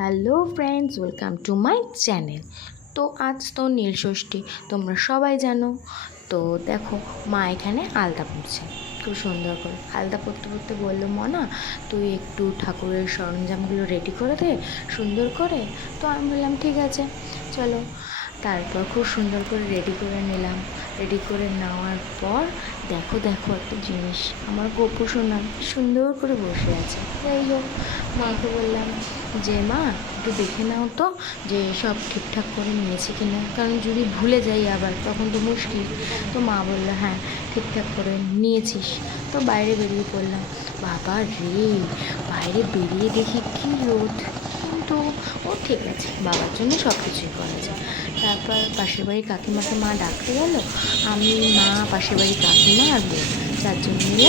Hello friends, welcome to my channel. তো আজ তো নীলষষ্ঠী, তোমরা সবাই জানো। তো দেখো, মা এখানে আলতা পড়ছে খুব সুন্দর করে। আলতা পড়তে পড়তে বললো, মনা তুই একটু ঠাকুরের সরঞ্জামগুলো রেডি করে দে সুন্দর করে। তো আমি বললাম ঠিক আছে চলো। তারপর খুব সুন্দর করে রেডি করে নিলাম। রেডি করে নেওয়ার পর দেখো দেখো একটা জিনিস, আমার গপু সোনা সুন্দর করে বসে আছে। যাই হোক, মাকে বললাম যে মা একটু দেখে নাও তো যে সব ঠিকঠাক করে নিয়েছি কিনা, কারণ যদি ভুলে যাই আবার তখন তো মুশকিল। তো মা বললো হ্যাঁ ঠিকঠাক করে নিয়েছিস। তো বাইরে বেরিয়ে পড়লাম। বাবা রে, বাইরে বেরিয়ে দেখি কি রোদ, কিন্তু ও ঠিক আছে, বাবার জন্য সব কিছুই করা যায়। তারপর পাশের বাড়ির কাকিমাকে মা ডাকতে গেল। আমি, মা, পাশের বাড়ির কাকিমা আর বোন চারজন মিলে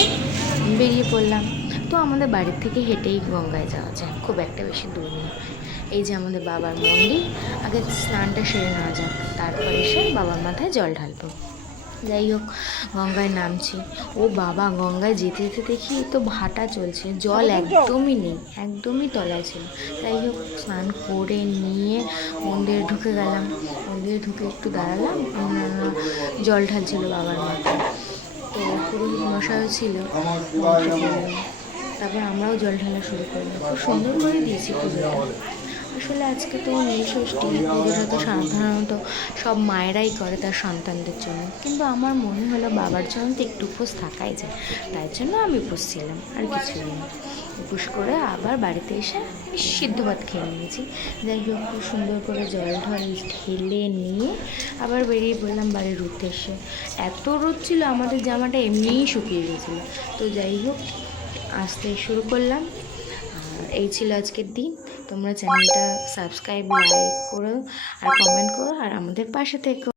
বেরিয়ে পড়লাম। তো আমাদের বাড়ির থেকে হেঁটেই গঙ্গায় যাওয়া যায়, খুব একটা বেশি দূর নেই। এই যে আমাদের বাবার মন্দির, আগে স্নানটা সেরে নেওয়া যাক, তারপর এসে বাবার মাথায় জল ঢালবো। যাই হোক, গঙ্গায় নামছি। ও বাবা, গঙ্গায় যেতে যেতে দেখি তো ভাটা চলছে, জল একদমই নেই, একদমই তলায় ছিল। যাই হোক, স্নান করে নিয়ে মন্দিরে ঢুকে গেলাম। মন্দিরে ঢুকে একটু দাঁড়ালাম, জল ঢালছিল বাবার মাথায়। তো পুরোহিত মশাইও ছিল, তারপর আমরাও জল ঢালা শুরু করলাম। খুব সুন্দর করে দিয়েছি পুজোটা। আসলে আজকে তো নীলষষ্ঠী, পুজোটা তো সাধারণত সব মায়েরাই করে তার সন্তানদের জন্য, কিন্তু আমার মনে হলো বাবার জন্য তো একটু উপোস থাকাই যায়, তাই জন্য আমি উপোস ছিলাম, আর কিছুই না। উপোস করে আবার বাড়িতে এসে সিদ্ধ ভাত খেয়ে নিয়েছি। যাই হোক, খুব সুন্দর করে জল ঢেলে নিয়ে আবার বেরিয়ে পড়লাম বাড়ির উদ্দেশ্যে। এত রোদ ছিল, আমাদের জামাটা এমনিই শুকিয়ে গেছিলো। তো যাই হোক, আসতে শুরু করলাম। আর এই ছিল আজকের দিন। তোমরা চ্যানেলটা সাবস্ক্রাইব, লাইক করো আর কমেন্ট করো, আর আমাদের পাশে থেকো।